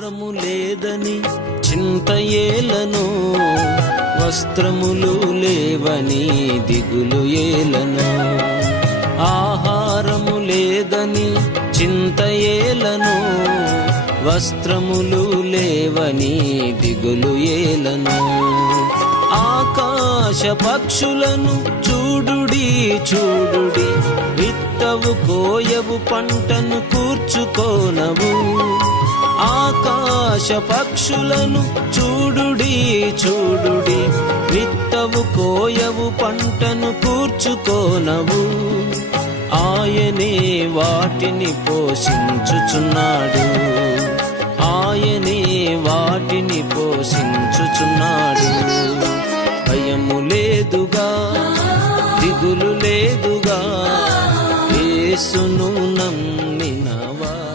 ఆహారము లేదని చింత ఏలను, వస్త్రములు లేవని దిగులు ఏలను. ఆహారము లేదని చింత ఏలను, వస్త్రములు లేవని దిగులు ఏలను. ఆకాశ పక్షులను చూడుడి చూడుడి, విత్తవు కోయవు పంటను కూర్చుకోనవు. ఆకాశ పక్షులను చూడుడి చూడుడి, విత్తవు కోయవు పంటను కూర్చుకోనవు. ఆయనే వాటిని పోషించుచున్నాడు, ఆయనే వాటిని పోషించుచున్నాడు. భయము లేదుగా, దిగులు లేదుగా, యేసును నమ్మినవా.